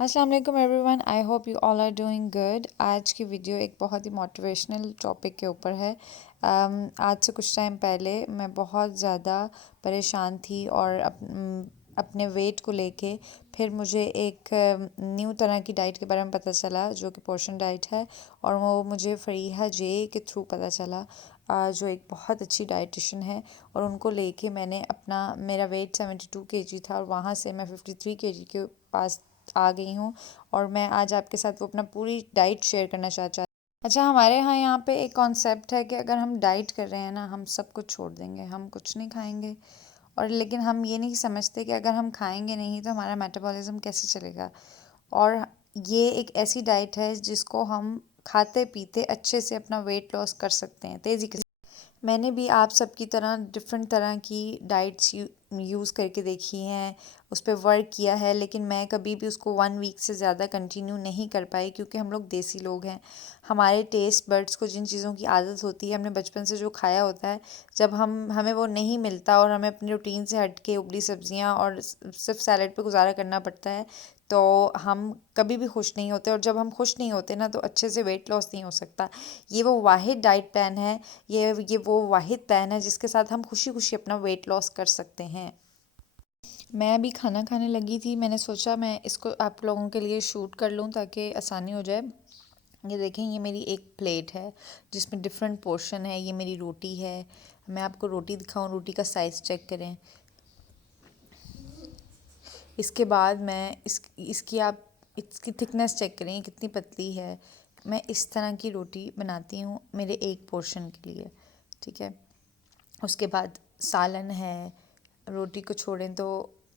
अस्सलाम वालेकुम everyone, I hope you all are doing good. आज की वीडियो एक बहुत ही मोटिवेशनल टॉपिक के ऊपर है। आज से कुछ टाइम पहले मैं बहुत ज़्यादा परेशान थी और अपने वेट को लेके फिर मुझे एक न्यू तरह की डाइट के बारे में पता चला जो कि पोर्शन डाइट है, और वो मुझे फरीहा जे के थ्रू पता चला, जो एक बहुत अच्छी डाइटिशियन है। और उनको लेके मैंने अपना मेरा वेट 72 kg था और वहाँ से मैं 53 kg के पास आ गई हूँ। और मैं आज आपके साथ वो अपना पूरी डाइट शेयर करना चाहती हूँ। अच्छा, हमारे यहाँ पे एक कॉन्सेप्ट है कि अगर हम डाइट कर रहे हैं ना, हम सब कुछ छोड़ देंगे, हम कुछ नहीं खाएंगे। और लेकिन हम ये नहीं समझते कि अगर हम खाएंगे नहीं तो हमारा मेटाबॉलिज्म कैसे चलेगा। और ये एक ऐसी डाइट है जिसको हम खाते पीते अच्छे से अपना वेट लॉस कर सकते हैं तेज़ी के। मैंने भी आप सबकी तरह डिफरेंट तरह की डाइट्स यूज़ करके देखी हैं, उस पर वर्क किया है, लेकिन मैं कभी भी उसको 1 वीक से ज़्यादा कंटिन्यू नहीं कर पाई, क्योंकि हम लोग देसी लोग हैं। हमारे टेस्ट बड्स को जिन चीज़ों की आदत होती है, हमने बचपन से जो खाया होता है, जब हमें वो नहीं मिलता और हमें अपनी रूटीन से हट के उबली सब्जियां और सिर्फ सैलड पे गुजारा करना पड़ता है, तो हम कभी भी खुश नहीं होते। और जब हम खुश नहीं होते ना, तो अच्छे से वेट लॉस नहीं हो सकता। ये वो वाहिद डाइट प्लान है, ये वो वाहिद प्लान है जिसके साथ हम खुशी खुशी अपना वेट लॉस कर सकते हैं। मैं अभी खाना खाने लगी थी, मैंने सोचा मैं इसको आप लोगों के लिए शूट कर लूँ ताकि आसानी हो जाए। ये देखें, ये मेरी एक प्लेट है जिसमें डिफरेंट पोर्शन है। ये मेरी रोटी है, मैं आपको रोटी दिखाऊं, रोटी का साइज़ चेक करें। इसके बाद मैं इसकी थिकनेस चेक करें कितनी पतली है। मैं इस तरह की रोटी बनाती हूँ मेरे एक पोर्शन के लिए, ठीक है। उसके बाद सालन है, रोटी को छोड़ें तो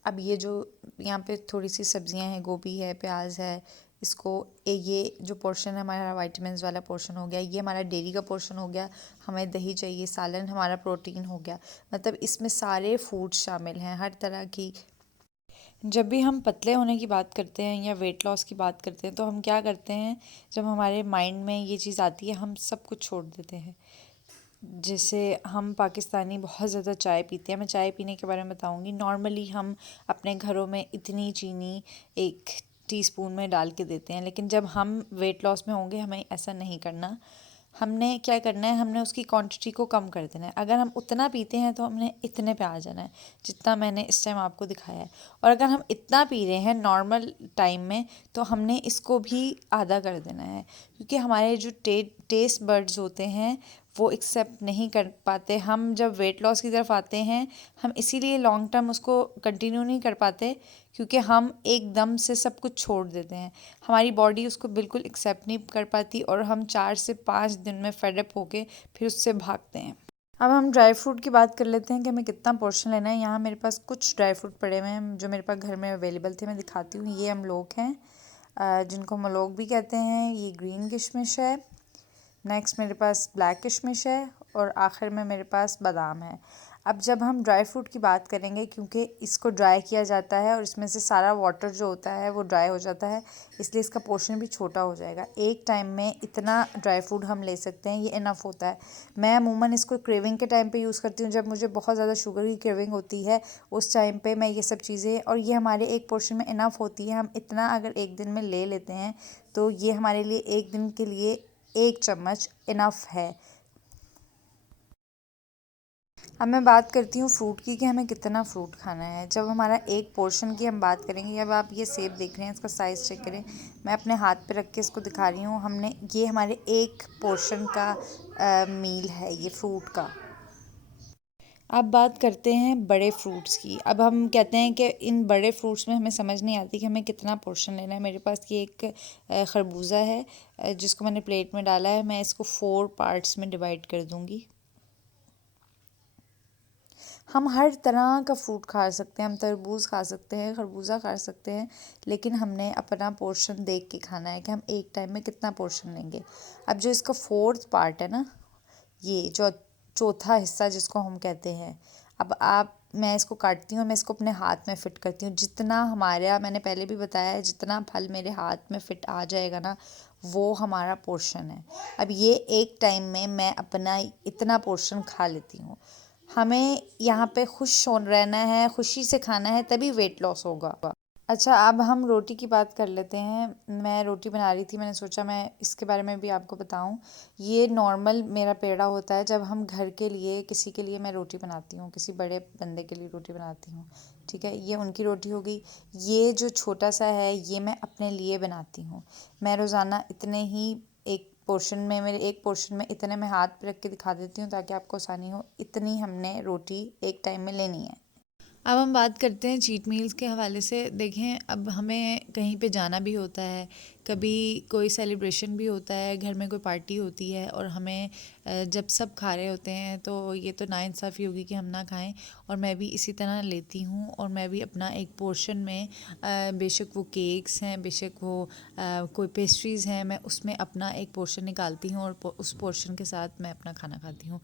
अब ये जो यहाँ पे थोड़ी सी सब्जियां हैं, गोभी है, प्याज है, इसको ये जो पोर्शन है हमारा विटामिन्स वाला पोर्शन हो गया, ये हमारा डेयरी का पोर्शन हो गया। हमें दही चाहिए, सालन हमारा प्रोटीन हो गया। मतलब इसमें सारे फूड्स शामिल हैं, हर तरह की। जब भी हम पतले होने की बात करते हैं या वेट लॉस की बात करते हैं, तो हम क्या करते हैं, जब हमारे माइंड में ये चीज़ आती है, हम सब कुछ छोड़ देते हैं। जैसे हम पाकिस्तानी बहुत ज़्यादा चाय पीते हैं, मैं चाय पीने के बारे में बताऊंगी। नॉर्मली हम अपने घरों में इतनी चीनी 1 टीस्पून में डाल के देते हैं, लेकिन जब हम वेट लॉस में होंगे हमें ऐसा नहीं करना। हमने क्या करना है, हमने उसकी क्वांटिटी को कम कर देना है। अगर हम उतना पीते हैं तो हमने इतने पे आ जाना है जितना मैंने इस टाइम आपको दिखाया है। और अगर हम इतना पी रहे हैं नॉर्मल टाइम में, तो हमने इसको भी आधा कर देना है, क्योंकि हमारे जो टेस्ट बर्ड्स होते हैं वो एक्सेप्ट नहीं कर पाते। हम जब वेट लॉस की तरफ आते हैं, हम इसीलिए लॉन्ग टर्म उसको कंटिन्यू नहीं कर पाते, क्योंकि हम एकदम से सब कुछ छोड़ देते हैं। हमारी बॉडी उसको बिल्कुल एक्सेप्ट नहीं कर पाती और हम 4 से 5 दिन में फेडअप होके फिर उससे भागते हैं। अब हम ड्राई फ्रूट की बात कर लेते हैं कि हमें कितना पोर्शन लेना है। यहाँ मेरे पास कुछ ड्राई फ्रूट पड़े हुए हैं जो मेरे पास घर में अवेलेबल थे, मैं दिखाती हूँ। ये अमलोक हैं, जिनको मलोक भी कहते हैं। ये ग्रीन किशमिश है। नेक्स्ट मेरे पास ब्लैक किशमिश है, और आखिर में मेरे पास बादाम है। अब जब हम ड्राई फ्रूट की बात करेंगे, क्योंकि इसको ड्राई किया जाता है और इसमें से सारा वाटर जो होता है वो ड्राई हो जाता है, इसलिए इसका पोर्शन भी छोटा हो जाएगा। एक टाइम में इतना ड्राई फ्रूट हम ले सकते हैं, ये इनफ होता है। मैं अमूमन इसको क्रेविंग के टाइम पे यूज़ करती हूँ, जब मुझे बहुत ज़्यादा शुगर की क्रेविंग होती है, उस टाइम पे मैं ये सब चीज़ें, और ये हमारे एक पोर्शन में इनफ होती है। हम इतना अगर एक दिन में ले लेते हैं तो ये हमारे लिए एक दिन के लिए 1 चम्मच इनफ है। अब मैं बात करती हूँ फ्रूट की, कि हमें कितना फ्रूट खाना है। जब हमारा एक पोर्शन की हम बात करेंगे, जब आप ये सेब देख रहे हैं, इसका साइज़ चेक करें, मैं अपने हाथ पे रख के इसको दिखा रही हूँ। हमने ये हमारे एक पोर्शन का मील है ये फ्रूट का। अब बात करते हैं बड़े फ्रूट्स की। अब हम कहते हैं कि इन बड़े फ्रूट्स में हमें समझ नहीं आती कि हमें कितना पोर्शन लेना है। मेरे पास ये एक खरबूजा है, जिसको मैंने प्लेट में डाला है। मैं इसको 4 पार्ट्स में डिवाइड कर दूँगी। हम हर तरह का फ्रूट खा सकते हैं, हम तरबूज खा सकते हैं, खरबूजा खा सकते हैं, लेकिन हमने अपना पोर्शन देख के खाना है कि हम एक टाइम में कितना पोर्शन लेंगे। अब जो इसका 4th पार्ट है ना, ये जो चौथा हिस्सा जिसको हम कहते हैं, अब आप मैं इसको काटती हूँ, मैं इसको अपने हाथ में फ़िट करती हूँ। जितना हमारा, मैंने पहले भी बताया है, जितना फल मेरे हाथ में फ़िट आ जाएगा ना, वो हमारा पोर्शन है। अब ये एक टाइम में मैं अपना इतना पोर्शन खा लेती हूँ। हमें यहाँ पे खुश हो रहना है, खुशी से खाना है, तभी वेट लॉस होगा। अच्छा, अब हम रोटी की बात कर लेते हैं। मैं रोटी बना रही थी, मैंने सोचा मैं इसके बारे में भी आपको बताऊं। ये नॉर्मल मेरा पेड़ा होता है जब हम घर के लिए किसी के लिए मैं रोटी बनाती हूँ, किसी बड़े बंदे के लिए रोटी बनाती हूँ। ठीक है, ये उनकी रोटी हो गई। ये जो छोटा सा है ये मैं अपने लिए बनाती हूँ। मैं रोज़ाना इतने ही एक पोर्शन में, मेरे एक पोर्शन में इतने मैं हाथ पे रख के दिखा देती हूँ ताकि आपको आसानी हो। इतनी हमने रोटी एक टाइम में लेनी है। अब हम बात करते हैं चीट मील्स के हवाले से। देखें, अब हमें कहीं पे जाना भी होता है, कभी कोई सेलिब्रेशन भी होता है, घर में कोई पार्टी होती है और हमें जब सब खा रहे होते हैं तो ये तो नाइंसाफ़ी होगी कि हम ना खाएं। और मैं भी इसी तरह लेती हूँ और मैं भी अपना एक पोर्शन में बेशक वो केक्स हैं, बेशक वो कोई पेस्ट्रीज़ हैं, मैं उसमें अपना एक पोर्शन निकालती हूँ और उस पोर्शन के साथ मैं अपना खाना खाती हूँ।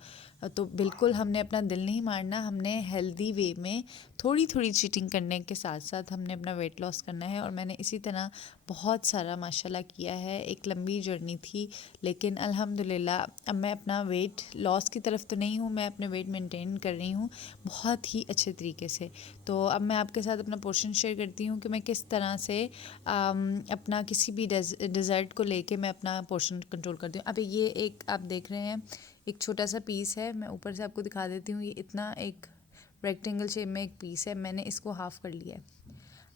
तो बिल्कुल हमने अपना दिल नहीं मारना, हमने हेल्दी वे में थोड़ी थोड़ी चीटिंग करने के साथ साथ हमने अपना वेट लॉस करना है। और मैंने इसी तरह बहुत सारा माशाल्लाह किया है। एक लंबी जर्नी थी, लेकिन अल्हम्दुलिल्लाह अब मैं अपना वेट लॉस की तरफ तो नहीं हूँ, मैं अपने वेट मेंटेन कर रही हूँ बहुत ही अच्छे तरीके से। तो अब मैं आपके साथ अपना पोर्शन शेयर करती हूँ कि मैं किस तरह से अपना किसी भी डिज़र्ट को लेके मैं अपना पोर्शन कंट्रोल करती हूँ। अब ये एक आप देख रहे हैं, एक छोटा सा पीस है, मैं ऊपर से आपको दिखा देती हूँ। ये इतना एक रेक्टेंगल शेप में एक पीस है, मैंने इसको हाफ़ कर लिया है।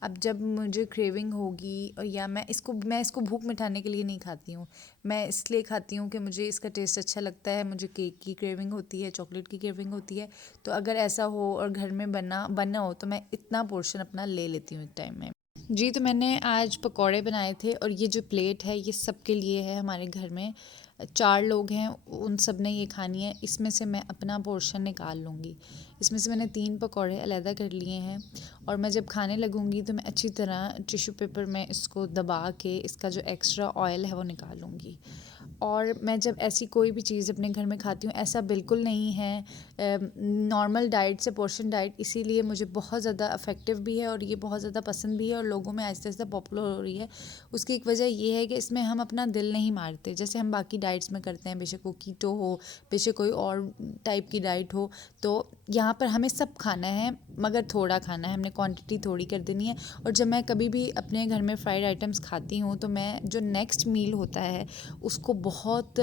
अब जब मुझे क्रेविंग होगी और या मैं इसको भूख मिटाने के लिए नहीं खाती हूँ, मैं इसलिए खाती हूँ कि मुझे इसका टेस्ट अच्छा लगता है। मुझे केक की क्रेविंग होती है, चॉकलेट की क्रेविंग होती है। तो अगर ऐसा हो और घर में बनना हो तो मैं इतना पोर्शन अपना ले लेती हूँ एक टाइम में। जी, तो मैंने आज पकौड़े बनाए थे और ये जो प्लेट है ये सबके लिए है। हमारे घर में 4 लोग हैं, उन सब ने ये खानी है। इसमें से मैं अपना पोर्शन निकाल लूँगी। इसमें से मैंने 3 पकौड़े अलहदा कर लिए हैं और मैं जब खाने लगूँगी तो मैं अच्छी तरह टिश्यू पेपर में इसको दबा के इसका जो एक्स्ट्रा ऑयल है वो निकाल लूँगी। और मैं जब ऐसी कोई भी चीज़ अपने घर में खाती हूँ, ऐसा बिल्कुल नहीं है नॉर्मल डाइट से पोर्शन डाइट, इसीलिए मुझे बहुत ज़्यादा इफ़ेक्टिव भी है और ये बहुत ज़्यादा पसंद भी है और लोगों में आहिस्ता आहिस्ता पॉपुलर हो रही है। उसकी एक वजह ये है कि इसमें हम अपना दिल नहीं मारते जैसे हम बाकी डाइट्स में करते हैं, बेशक वो कीटो हो, बेशक कोई और टाइप की डाइट हो। तो यहाँ पर हमें सब खाना है मगर थोड़ा खाना है, हमने क्वांटिटी थोड़ी कर देनी है। और जब मैं कभी भी अपने घर में फ्राइड आइटम्स खाती हूँ तो मैं जो नेक्स्ट मील होता है उसको बहुत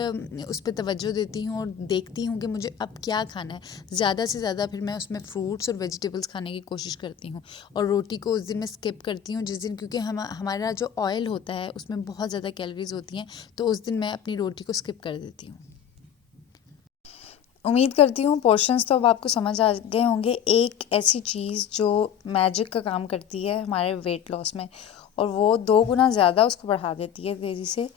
उस पे तवज्जो देती हूँ और देखती हूँ कि मुझे अब क्या खाना है। ज़्यादा से ज़्यादा फिर मैं उसमें फ्रूट्स और वेजिटेबल्स खाने की कोशिश करती हूँ। और रोटी को उस दिन मैं स्किप करती हूँ जिस दिन, क्योंकि हमारा जो ऑयल होता है उसमें बहुत ज़्यादा कैलोरीज़ होती हैं, तो उस दिन मैं अपनी रोटी को स्किप कर देती हूँ। उम्मीद करती हूँ पोर्शंस तो अब आपको समझ आ गए होंगे। एक ऐसी चीज़ जो मैजिक का काम करती है हमारे वेट लॉस में और वो 2 गुना ज़्यादा उसको बढ़ा देती है तेज़ी से।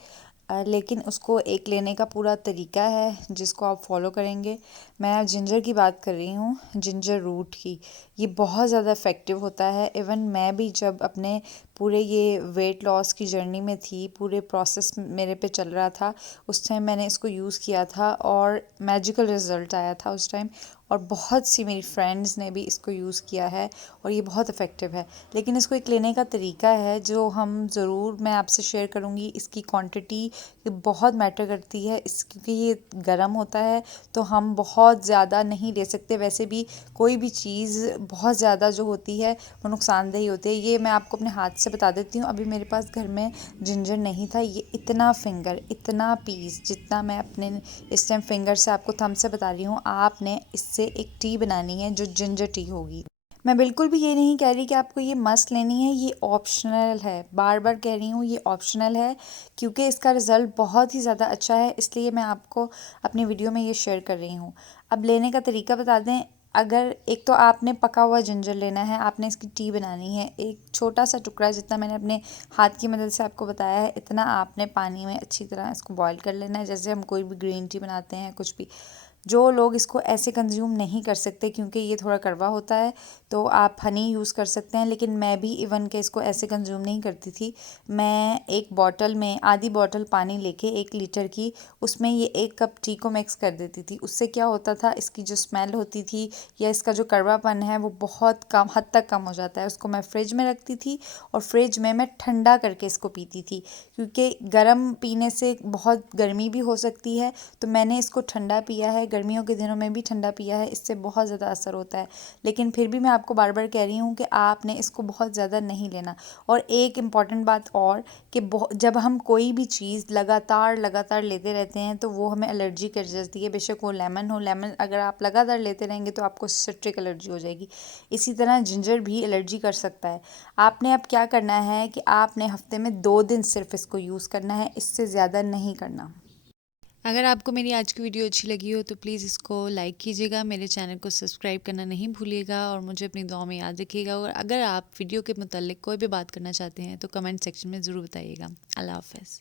लेकिन उसको एक लेने का पूरा तरीका है जिसको आप फॉलो करेंगे। मैं जिंजर की बात कर रही हूँ, जिंजर रूट की। ये बहुत ज़्यादा इफ़ेक्टिव होता है। इवन मैं भी जब अपने पूरे ये वेट लॉस की जर्नी में थी, पूरे प्रोसेस मेरे पे चल रहा था, उस टाइम मैंने इसको यूज़ किया था और मैजिकल रिज़ल्ट आया था उस टाइम। और बहुत सी मेरी फ्रेंड्स ने भी इसको यूज़ किया है और ये बहुत इफ़ेक्टिव है। लेकिन इसको एक लेने का तरीका है जो हम ज़रूर मैं आपसे शेयर करूँगी। इसकी क्वांटिटी ये बहुत मैटर करती है क्योंकि ये गर्म होता है तो हम बहुत ज़्यादा नहीं ले सकते। वैसे भी कोई भी चीज़ बहुत ज़्यादा जो होती है वो नुकसानदेही होती है। ये मैं आपको अपने हाथ से बता देती हूँ। अभी मेरे पास घर में जिंजर नहीं था, ये इतना फिंगर, इतना पीस जितना मैं अपने इस टाइम फिंगर से आपको थंब से बता रही हूँ, आपने इससे एक टी बनानी है जो जिंजर टी होगी। मैं बिल्कुल भी ये नहीं कह रही कि आपको ये मस्ट लेनी है, ये ऑप्शनल है। बार बार कह रही हूँ ये ऑप्शनल है क्योंकि इसका रिज़ल्ट बहुत ही ज़्यादा अच्छा है, इसलिए मैं आपको अपनी वीडियो में ये शेयर कर रही हूँ। अब लेने का तरीका बता दें। अगर एक तो आपने पका हुआ जिंजर लेना है, आपने इसकी टी बनानी है। एक छोटा सा टुकड़ा जितना मैंने अपने हाथ की मदद से आपको बताया है, इतना आपने पानी में अच्छी तरह इसको बॉईल कर लेना है जैसे हम कोई भी ग्रीन टी बनाते हैं कुछ भी। जो लोग इसको ऐसे कंज्यूम नहीं कर सकते क्योंकि ये थोड़ा कड़वा होता है तो आप हनी यूज़ कर सकते हैं, लेकिन मैं भी इवन के इसको ऐसे कंज्यूम नहीं करती थी। मैं एक बॉटल में आधी बॉटल पानी लेके 1 लीटर की, उसमें ये 1 कप टी को मिक्स कर देती थी। उससे क्या होता था, इसकी जो स्मेल होती थी या इसका जो कड़वापन है वो बहुत कम हद तक कम हो जाता है। उसको मैं फ्रिज में रखती थी और फ्रिज में मैं ठंडा करके इसको पीती थी क्योंकि गर्म पीने से बहुत गर्मी भी हो सकती है। तो मैंने इसको ठंडा पिया है, गर्मियों के दिनों में भी ठंडा पिया है, इससे बहुत ज़्यादा असर होता है। लेकिन फिर भी मैं आपको बार बार कह रही हूँ कि आपने इसको बहुत ज़्यादा नहीं लेना। और एक इम्पॉर्टेंट बात और कि जब हम कोई भी चीज़ लगातार लेते रहते हैं तो वो हमें एलर्जी कर जाती है। बेशक वो लेमन हो, लेमन अगर आप लगातार लेते रहेंगे तो आपको सिट्रिक एलर्जी हो जाएगी। इसी तरह जिंजर भी एलर्जी कर सकता है। आपने अब क्या करना है कि आपने हफ्ते में 2 दिन सिर्फ इसको यूज़ करना है, इससे ज़्यादा नहीं करना। अगर आपको मेरी आज की वीडियो अच्छी लगी हो तो प्लीज़ इसको लाइक कीजिएगा, मेरे चैनल को सब्सक्राइब करना नहीं भूलिएगा और मुझे अपनी दुआ में याद रखिएगा। और अगर आप वीडियो के मुतालिक कोई भी बात करना चाहते हैं तो कमेंट सेक्शन में ज़रूर बताइएगा। अल्लाह हाफ़िज़।